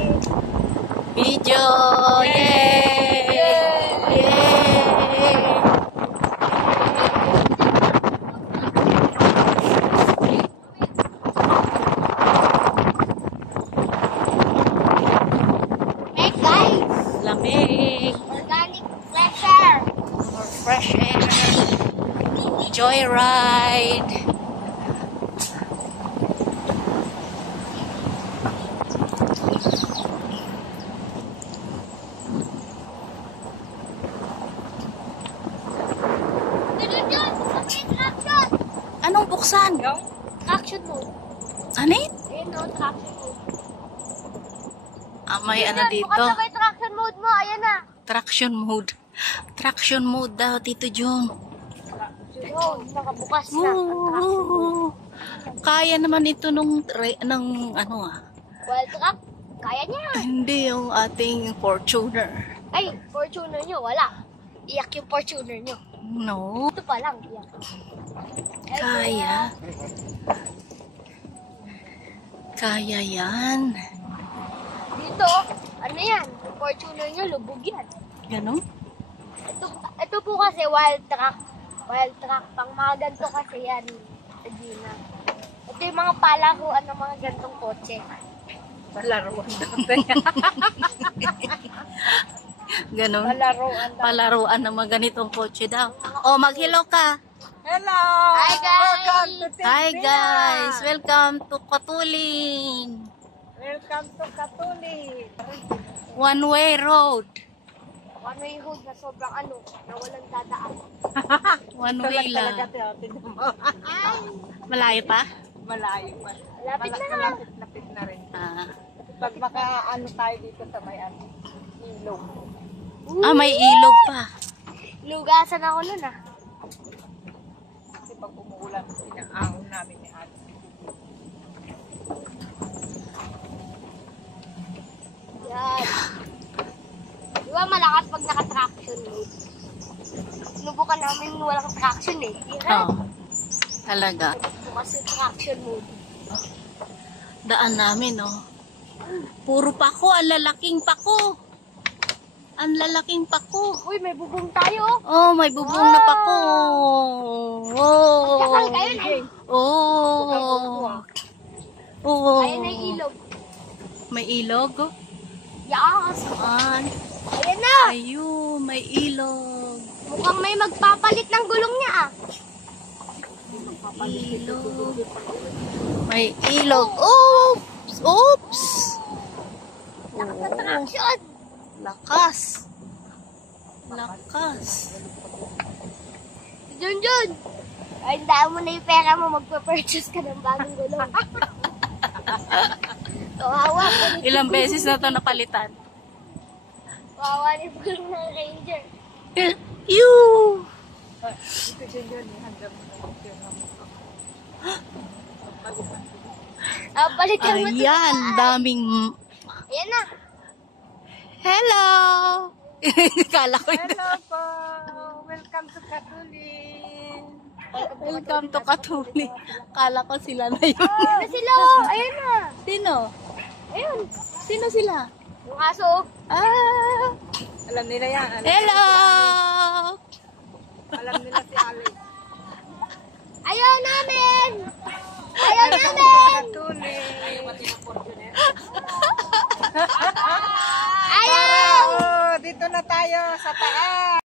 Video! Yay! Yay! Hey guys! Lamig! Organic fresh air! More fresh air! Joyride! Anong buksan? Traction mode. Ano yun? Ayun no, traction mode. May ano dito? Bukas na may traction mode mo, ayan na. Traction mode. Traction mode daw, Tito Jong. Yun, nakabukas na ang traction mode. Oo. Kaya naman ito nung ano Wild track, kaya niya. Hindi yung ating Fortuner. Ay, Fortuner nyo, wala. Iyak yung Fortuner nyo. No. Ito pa lang, iyak. Kaya. Kaya yan. Dito, ano yan? Yung Fortuner nyo, lubog yan. Ganon? Ito po kasi wild track. Wild track, pang mga ganito kasi yan. Gina. Ito yung mga palaruan ng mga gantong kotse. Palaruan natin. Ganon. Palaruan natin. Palaruan ng mga ganitong kotse daw. O, mag-hello ka. Hello! Hi, guys! Welcome to Hi Tisbina! guys! Welcome to Katuling. Welcome to Katuling! One-way road. Ano yung hood na sobrang ano, na walang dadaan. One-way lang. Ay, Malayo pa? Malayo pa. lapit na. Malapit na rin. Pag makaano tayo dito sa may ilog. May ilog pa. Lugasan ako nun ah. Kasi pag umuulan, inaahon namin ni Ate. Yan. Di ba malakas pag naka-traction mode? Sinubukan namin walang traction eh. Oh. Talaga. Bukas yung traction mode. Daan namin, oh. Puro pako, ang lalaking pako. Ang lalaking pako. Uy, may bubong tayo. Oh, may bubong na pako. Oh. Kasal kayo na eh. Oh. Oh. Ayun na yung ilog. May ilog, oh. Yes. Saan? Ayan na. Ayun, may ilog. Mukhang may magpapalit ng gulong niya ah. Ilog. May ilog. Oops! Oops! Traction. Lakas. Lakas. Junjun. Ay, daan mo na yung pera mo. Magpa-purchase ka ng bagong gulong. Kawawa ko. Ilang beses na ito napalitan. Kawawa ni gulong ng Ranger. You! Ito siya yun, hanggang Balikan mo ito. Ayan, daming... Ayan na. Hello! Kala ko yun. Hello po! Welcome to Katuling! Welcome to Katuling. Kala ko sila na yun. Ayan na sila. Ayan na. Sino? Ayun. Sino sila? Yung aso. Ah! Alam nila yan. Hello! Alam nila si Alex. Ayaw namin. Ayaw namin. Katuling! Ayaw. Oh, dito na tayo sa taas!